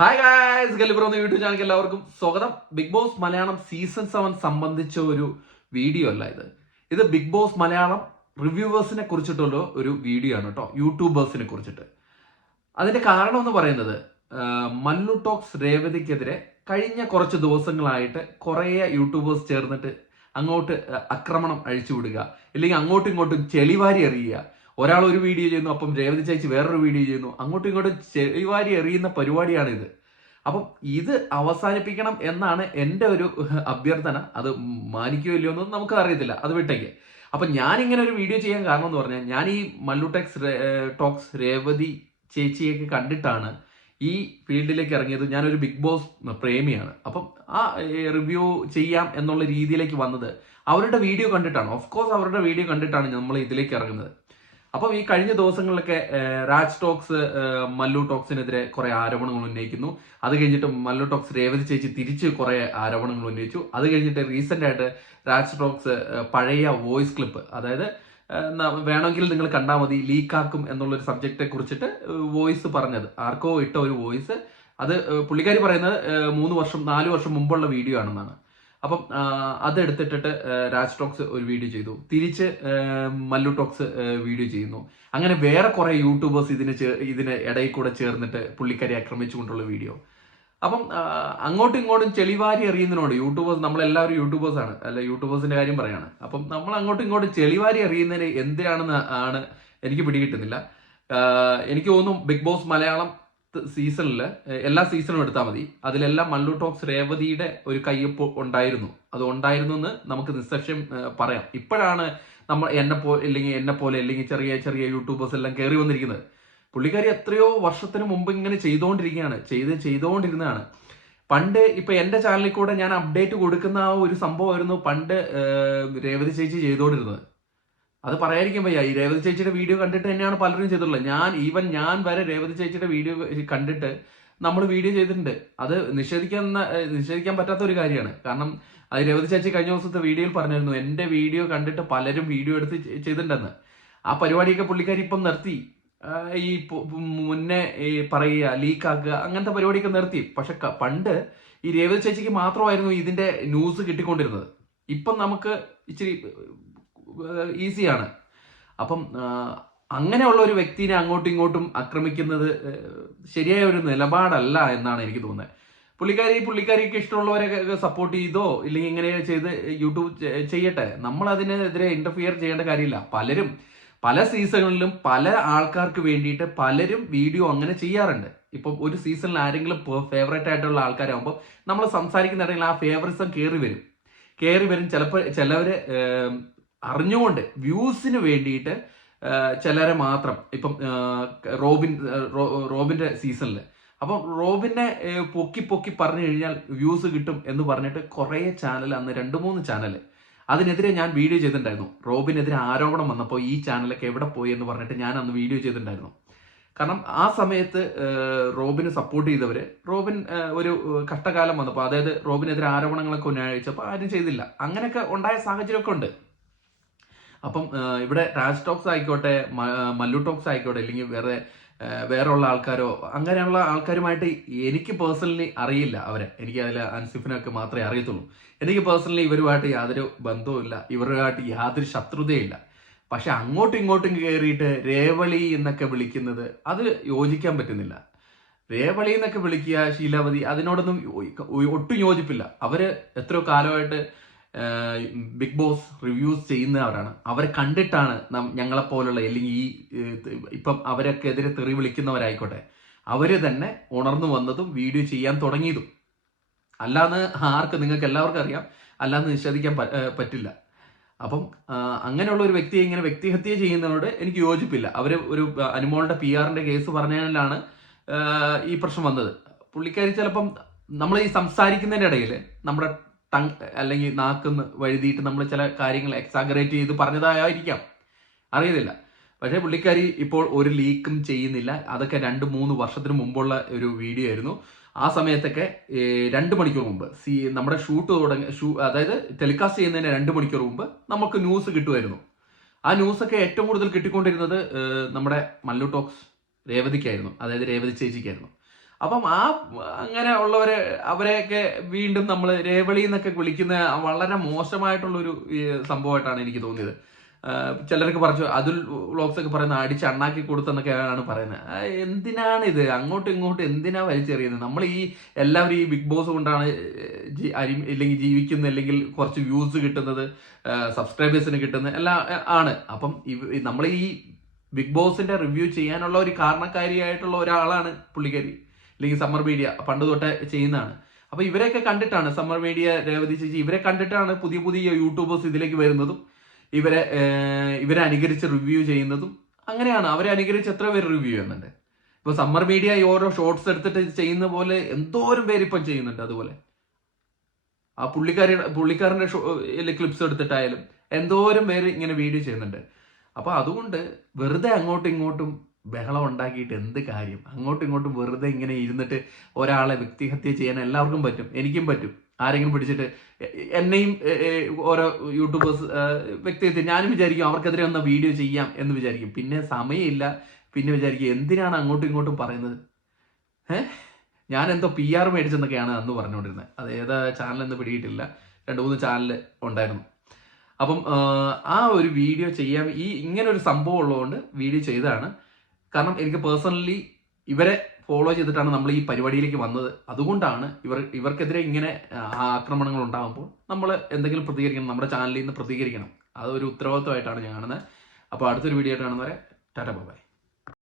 Hi guys, ഗലിബ്രോ എന്ന YouTube ചാനലിലേക്ക് എല്ലാവർക്കും സ്വാഗതം. ബിഗ് ബോസ് മലയാളം സീസൺ 7 സംബന്ധിച്ച ഒരു വീഡിയോ അല്ല ഇത് ബിഗ് ബോസ് മലയാളം റിവ്യൂവേഴ്സിനെ കുറിച്ചിട്ടുള്ള ഒരു വീഡിയോ ആണ് കേട്ടോ, യൂട്യൂബേഴ്സിനെ കുറിച്ചിട്ട്. അതിന്റെ കാരണം എന്ന് പറയുന്നത് മല്ലു ടോക്സ് രേവതിക്കെതിരെ കഴിഞ്ഞ കുറച്ച് ദിവസങ്ങളായിട്ട് കുറേ യൂട്യൂബേഴ്സ് ചേർന്നിട്ട് അങ്ങോട്ട് ആക്രമണം അഴിച്ചുവിടുക, അല്ലെങ്കിൽ അങ്ങോട്ടും ഇങ്ങോട്ടും ചെളിവാരി എറിയുക. ഒരാൾ ഒരു വീഡിയോ ചെയ്യുന്നു, അപ്പം രേവതി ചേച്ചി വേറൊരു വീഡിയോ ചെയ്യുന്നു, അങ്ങോട്ടും ഇങ്ങോട്ടും ചെളിവാരി എറിയുന്ന പരിപാടിയാണ് ഇത്. അപ്പം ഇത് അവസാനിപ്പിക്കണം എന്നാണ് എൻ്റെ ഒരു അഭ്യർത്ഥന. അത് മാനിക്കോ ഇല്ലയോ എന്നൊന്നും നമുക്ക് അറിയത്തില്ല, അത് വിട്ടേക്ക്. അപ്പൊ ഞാൻ ഇങ്ങനെ ഒരു വീഡിയോ ചെയ്യാൻ കാരണം എന്ന് പറഞ്ഞാൽ, ഞാൻ ഈ മല്ലു ടോക്സ് രേവതി ചേച്ചിയൊക്കെ കണ്ടിട്ടാണ് ഈ ഫീൽഡിലേക്ക് ഇറങ്ങിയത്. ഞാനൊരു ബിഗ് ബോസ് പ്രേമിയാണ്. അപ്പം ആ റിവ്യൂ ചെയ്യാം എന്നുള്ള രീതിയിലേക്ക് വന്നത് അവരുടെ വീഡിയോ കണ്ടിട്ടാണ്. ഓഫ് കോഴ്സ് അവരുടെ വീഡിയോ കണ്ടിട്ടാണ് നമ്മൾ ഇതിലേക്ക് ഇറങ്ങുന്നത്. അപ്പം ഈ കഴിഞ്ഞ ദിവസങ്ങളിലൊക്കെ രാജ് ടോക്സ് മല്ലു ടോക്സിനെതിരെ കുറെ ആരോപണങ്ങൾ ഉന്നയിക്കുന്നു. അത് കഴിഞ്ഞിട്ട് മല്ലു ടോക്സ് രേവതി ചേച്ചി തിരിച്ച് കുറെ ആരോപണങ്ങൾ ഉന്നയിച്ചു. അത് കഴിഞ്ഞിട്ട് റീസെന്റ് ആയിട്ട് രാജ് ടോക്സ് പഴയ വോയിസ് ക്ലിപ്പ്, അതായത് വേണമെങ്കിൽ നിങ്ങൾ കണ്ടാൽ മതി, ലീക്കാക്കും എന്നുള്ളൊരു സബ്ജക്റ്റിനെ കുറിച്ചിട്ട് വോയിസ് പറഞ്ഞത്, ആർക്കോ ഇട്ട ഒരു വോയിസ്. അത് പുള്ളിക്കാരി പറയുന്നത് 4 വർഷം മുമ്പുള്ള വീഡിയോ ആണെന്നാണ്. അപ്പം അതെടുത്തിട്ടിട്ട് രാജ് ടോക്സ് ഒരു വീഡിയോ ചെയ്തു, തിരിച്ച് മല്ലു ടോക്സ് വീഡിയോ ചെയ്യുന്നു. അങ്ങനെ വേറെ കുറെ യൂട്യൂബേഴ്സ് ഇതിന് ഇടയിൽ കൂടെ ചേർന്നിട്ട് പുള്ളിക്കാരി ആക്രമിച്ചുകൊണ്ടുള്ള വീഡിയോ. അപ്പം അങ്ങോട്ടും ഇങ്ങോട്ടും ചെളിവാരി എറിയുന്നതിനോട് യൂട്യൂബേഴ്സ്, നമ്മളെല്ലാവരും യൂട്യൂബേഴ്സ് ആണ്, അല്ല യൂട്യൂബേഴ്സിന്റെ കാര്യം പറയാണ്. അപ്പം നമ്മൾ അങ്ങോട്ടും ഇങ്ങോട്ടും ചെളിവാരി എറിയുന്നതിന് എന്തിനാണെന്ന് ആണ് എനിക്ക് പിടികിട്ടുന്നില്ല. എനിക്ക് തോന്നുന്നു ബിഗ് ബോസ് മലയാളം സീസണിൽ എല്ലാ സീസണും എടുത്താൽ മതി, അതിലെല്ലാം മല്ലു ടോക്സ് രേവതിയുടെ ഒരു കയ്യൊപ്പ് ഉണ്ടായിരുന്നു. അത് ഉണ്ടായിരുന്നു എന്ന് നമുക്ക് നിസ്സംശയം പറയാം. ഇപ്പോഴാണ് നമ്മൾ എന്നെ പോലെ അല്ലെങ്കിൽ ചെറിയ ചെറിയ യൂട്യൂബേഴ്സ് എല്ലാം കയറി വന്നിരിക്കുന്നത്. പുള്ളിക്കാരി എത്രയോ വർഷത്തിന് മുമ്പ് ഇങ്ങനെ ചെയ്തുകൊണ്ടിരുന്നതാണ്. പണ്ട് ഇപ്പൊ എന്റെ ചാനലിൽ കൂടെ ഞാൻ അപ്ഡേറ്റ് കൊടുക്കുന്ന ആ ഒരു സംഭവമായിരുന്നു പണ്ട് രേവതി ചേച്ചി ചെയ്തുകൊണ്ടിരുന്നത്. അത് പറയാതിരിക്കും വയ്യ. ഈ രേവതി ചേച്ചിയുടെ വീഡിയോ കണ്ടിട്ട് തന്നെയാണ് പലരും ചെയ്തിട്ടുള്ളത്. ഞാൻ വരെ രേവതി ചേച്ചിയുടെ വീഡിയോ കണ്ടിട്ട് നമ്മൾ വീഡിയോ ചെയ്തിട്ടുണ്ട്. അത് നിഷേധിക്കാൻ പറ്റാത്ത ഒരു കാര്യമാണ്. കാരണം അത് രേവതി ചേച്ചി കഴിഞ്ഞ ദിവസത്തെ വീഡിയോയിൽ പറഞ്ഞിരുന്നു, എന്റെ വീഡിയോ കണ്ടിട്ട് പലരും വീഡിയോ എടുത്ത് ചെയ്തിട്ടുണ്ടെന്ന്. ആ പരിപാടിയൊക്കെ പുള്ളിക്കാരി ഇപ്പം നിർത്തി. ഈ മുന്നേ ഈ പറയുക, ലീക്കാക്കുക, അങ്ങനത്തെ പരിപാടിയൊക്കെ നിർത്തി. പക്ഷെ പണ്ട് ഈ രേവതി ചേച്ചിക്ക് മാത്രമായിരുന്നു ഇതിന്റെ ന്യൂസ് കിട്ടിക്കൊണ്ടിരുന്നത്. ഇപ്പം നമുക്ക് ഇച്ചിരി ഈസിയാണ്. അപ്പം അങ്ങനെയുള്ള ഒരു വ്യക്തിനെ അങ്ങോട്ടും ഇങ്ങോട്ടും ആക്രമിക്കുന്നത് ശരിയായ ഒരു നിലപാടല്ല എന്നാണ് എനിക്ക് തോന്നുന്നത്. പുള്ളിക്കാരിക്ക് ഇഷ്ടമുള്ളവരെ സപ്പോർട്ട് ചെയ്തോ ഇല്ലെങ്കിൽ ഇങ്ങനെ ചെയ്ത് യൂട്യൂബ് ചെയ്യട്ടെ, നമ്മൾ അതിനെതിരെ ഇന്റർഫിയർ ചെയ്യേണ്ട കാര്യമില്ല. പല സീസണുകളിലും പല ആൾക്കാർക്ക് വേണ്ടിയിട്ട് പലരും വീഡിയോ അങ്ങനെ ചെയ്യാറുണ്ട്. ഇപ്പം ഒരു സീസണിൽ ആരെങ്കിലും ഫേവറേറ്റ് ആയിട്ടുള്ള ആൾക്കാരാകുമ്പോൾ നമ്മൾ സംസാരിക്കുന്നിടയിൽ ആ ഫേവറിസം കയറി വരും. ചിലവര് അറിഞ്ഞുകൊണ്ട് വ്യൂസിന് വേണ്ടിയിട്ട് ചിലരെ മാത്രം, ഇപ്പം റോബിന്റെ സീസണിൽ അപ്പം റോബിനെ പൊക്കി പറഞ്ഞു കഴിഞ്ഞാൽ വ്യൂസ് കിട്ടും എന്ന് പറഞ്ഞിട്ട് കുറെ ചാനൽ, അന്ന് 2-3 ചാനൽ അതിനെതിരെ ഞാൻ വീഡിയോ ചെയ്തിട്ടുണ്ടായിരുന്നു. റോബിനെതിരെ ആരോപണം വന്നപ്പോൾ ഈ ചാനലൊക്കെ എവിടെ പോയി എന്ന് പറഞ്ഞിട്ട് ഞാൻ അന്ന് വീഡിയോ ചെയ്തിട്ടുണ്ടായിരുന്നു. കാരണം ആ സമയത്ത് റോബിന് സപ്പോർട്ട് ചെയ്തവര്, റോബിൻ ഒരു കഷ്ടകാലം വന്നപ്പോൾ, അതായത് റോബിനെതിരെ ആരോപണങ്ങളൊക്കെ ഉന്നയിച്ചപ്പോൾ ആരും ചെയ്തില്ല. അങ്ങനെയൊക്കെ ഉണ്ടായ സാഹചര്യമൊക്കെ ഉണ്ട്. അപ്പം ഇവിടെ രാജ് ടോക്സ് ആയിക്കോട്ടെ, മല്ലു ടോക്സ് ആയിക്കോട്ടെ, അല്ലെങ്കിൽ വേറെ ഉള്ള ആൾക്കാരോ, അങ്ങനെയുള്ള ആൾക്കാരുമായിട്ട് എനിക്ക് പേഴ്സണലി അറിയില്ല അവരെ. എനിക്ക് അതിൽ അൻസിഫിനൊക്കെ മാത്രമേ അറിയത്തുള്ളൂ. എനിക്ക് പേഴ്സണലി ഇവരുമായിട്ട് യാതൊരു ബന്ധവുമില്ല, ഇവരുമായിട്ട് യാതൊരു ശത്രുതയില്ല. പക്ഷെ അങ്ങോട്ടും ഇങ്ങോട്ടും കയറിയിട്ട് രേവളി എന്നൊക്കെ വിളിക്കുന്നത് അത് യോജിക്കാൻ പറ്റുന്നില്ല. രേവളി എന്നൊക്കെ വിളിക്കുക, ശീലാവതി, അതിനോടൊന്നും ഒട്ടും യോജിപ്പില്ല. അവര് എത്രയോ കാലമായിട്ട് ബിഗ് ബോസ് റിവ്യൂസ് ചെയ്യുന്നവരാണ്. അവരെ കണ്ടിട്ടാണ് ഞങ്ങളെപ്പോലുള്ള, അല്ലെങ്കിൽ ഈ ഇപ്പം അവരൊക്കെ എതിരെ തെറി വിളിക്കുന്നവരായിക്കോട്ടെ, അവര് തന്നെ ഉണർന്നു വന്നതും വീഡിയോ ചെയ്യാൻ തുടങ്ങിയതും. അല്ലാന്ന് നിങ്ങൾക്ക് എല്ലാവർക്കും അറിയാം, അല്ലാന്ന് നിഷേധിക്കാൻ പറ്റില്ല. അപ്പം അങ്ങനെയുള്ള ഒരു വ്യക്തിയെ ഇങ്ങനെ വ്യക്തിഹത്യ ചെയ്യുന്നതിനോട് എനിക്ക് യോജിപ്പില്ല. അവര് ഒരു അനുമോളുടെ PR കേസ് പറഞ്ഞതിലാണ് ഈ പ്രശ്നം വന്നത്. പുള്ളിക്കാരി ചിലപ്പം നമ്മൾ ഈ സംസാരിക്കുന്നതിന്റെ ഇടയിൽ നമ്മുടെ ടങ് അല്ലെങ്കിൽ നാക്കുന്ന് വഴുതിയിട്ട് നമ്മൾ ചില കാര്യങ്ങൾ എക്സാഗറേറ്റ് ചെയ്ത് പറഞ്ഞതായിരിക്കാം, അറിയുന്നില്ല. പക്ഷേ പുള്ളിക്കാരി ഇപ്പോൾ ഒരു ലീക്കും ചെയ്യുന്നില്ല. അതൊക്കെ 2-3 വർഷത്തിന് മുമ്പുള്ള ഒരു വീഡിയോ ആയിരുന്നു. ആ സമയത്തൊക്കെ 2 മണിക്കൂർ മുമ്പ് നമ്മുടെ അതായത് ടെലികാസ്റ്റ് ചെയ്യുന്നതിന് 2 മണിക്കൂർ മുമ്പ് നമുക്ക് ന്യൂസ് കിട്ടുമായിരുന്നു. ആ ന്യൂസൊക്കെ ഏറ്റവും കൂടുതൽ കിട്ടിക്കൊണ്ടിരുന്നത് നമ്മുടെ മല്ലു ടോക്സ് രേവതിക്കായിരുന്നു, അതായത് രേവതി ചേച്ചിക്കായിരുന്നു. അപ്പം അങ്ങനെ ഉള്ളവരെ അവരെയൊക്കെ വീണ്ടും നമ്മൾ രേവളി എന്നൊക്കെ വിളിക്കുന്ന വളരെ മോശമായിട്ടുള്ളൊരു സംഭവമായിട്ടാണ് എനിക്ക് തോന്നിയത്. ചിലരൊക്കെ പറഞ്ഞു അതുൽ വ്ളോഗ്സ് ഒക്കെ പറയുന്നത് അടിച്ച് അണ്ണാക്കി കൊടുത്തെന്നൊക്കെയാണ് പറയുന്നത്. എന്തിനാണ് ഇത് അങ്ങോട്ടും ഇങ്ങോട്ടും എന്തിനാ വലിച്ചെറിയുന്നത്? നമ്മൾ ഈ എല്ലാവരും ഈ ബിഗ് ബോസ് കൊണ്ടാണ് ഇല്ലെങ്കിൽ ജീവിക്കുന്നത്, അല്ലെങ്കിൽ കുറച്ച് വ്യൂസ് കിട്ടുന്നത്, സബ്സ്ക്രൈബേഴ്സിന് കിട്ടുന്നത് എല്ലാം ആണ്. അപ്പം നമ്മൾ ഈ ബിഗ് ബോസിന്റെ റിവ്യൂ ചെയ്യാനുള്ള ഒരു കാരണക്കാരിയായിട്ടുള്ള ഒരാളാണ് പുള്ളിക്കാരി, അല്ലെങ്കിൽ സമ്മർ മീഡിയ പണ്ട് തൊട്ടേ ചെയ്യുന്നതാണ്. അപ്പൊ ഇവരെയൊക്കെ കണ്ടിട്ടാണ് സമ്മർ മീഡിയ, രേവതി ചേച്ചി, ഇവരെ കണ്ടിട്ടാണ് പുതിയ പുതിയ യൂട്യൂബേഴ്സ് ഇതിലേക്ക് വരുന്നതും ഇവരെ അനുകരിച്ച് റിവ്യൂ ചെയ്യുന്നതും. അങ്ങനെയാണ് അവരെ അനുകരിച്ച് എത്ര പേര് റിവ്യൂ ചെയ്യുന്നുണ്ട്. ഇപ്പൊ സമ്മർ മീഡിയ ഈ ഓരോ ഷോർട്സ് എടുത്തിട്ട് ചെയ്യുന്ന പോലെ എന്തോരം പേര് ഇപ്പം ചെയ്യുന്നുണ്ട്. അതുപോലെ ആ പുള്ളിക്കാരന്റെ ക്ലിപ്സ് എടുത്തിട്ടായാലും എന്തോരം പേര് ഇങ്ങനെ വീഡിയോ ചെയ്യുന്നുണ്ട്. അപ്പൊ അതുകൊണ്ട് വെറുതെ അങ്ങോട്ടും ഇങ്ങോട്ടും ബഹളം ഉണ്ടാക്കിയിട്ട് എന്ത് കാര്യം? അങ്ങോട്ടും ഇങ്ങോട്ടും വെറുതെ ഇങ്ങനെ ഇരുന്നിട്ട് ഒരാളെ വ്യക്തിഹത്യ ചെയ്യാൻ എല്ലാവർക്കും പറ്റും, എനിക്കും പറ്റും. ആരെങ്കിലും പിടിച്ചിട്ട് എന്നെയും ഓരോ യൂട്യൂബേഴ്സ് വ്യക്തിഹത്യ, ഞാനും വിചാരിക്കും അവർക്കെതിരെ ഒന്ന് വീഡിയോ ചെയ്യാം എന്ന് വിചാരിക്കും. പിന്നെ സമയമില്ല, പിന്നെ വിചാരിക്കും എന്തിനാണ് അങ്ങോട്ടും ഇങ്ങോട്ടും പറയുന്നത്. ഞാൻ എന്തോ PR മേടിച്ചെന്നൊക്കെയാണ് അന്ന് പറഞ്ഞുകൊണ്ടിരുന്നത്. അത് ഏതാ ചാനൽ എന്ന് പിടിയിട്ടില്ല, 2-3 ചാനൽ ഉണ്ടായിരുന്നു. അപ്പം ആ ഒരു വീഡിയോ ചെയ്യാൻ ഇങ്ങനെ ഒരു സംഭവം ഉള്ളതുകൊണ്ട് വീഡിയോ ചെയ്തതാണ്. കാരണം എനിക്ക് പേഴ്സണലി ഇവരെ ഫോളോ ചെയ്തിട്ടാണ് നമ്മൾ ഈ പരിപാടിയിലേക്ക് വന്നത്. അതുകൊണ്ടാണ് ഇവർക്കെതിരെ ഇങ്ങനെ ആക്രമണങ്ങൾ ഉണ്ടാകുമ്പോൾ നമ്മൾ എന്തെങ്കിലും പ്രതികരിക്കണം, നമ്മുടെ ചാനലിൽ നിന്ന് പ്രതികരിക്കണം. അതൊരു ഉത്തരവാദിത്വമായിട്ടാണ് ഞാൻ കാണുന്നത്. അപ്പോൾ അടുത്തൊരു വീഡിയോ ആയിട്ട് കാണുന്നവരെ ടാറ്റ ബൈ.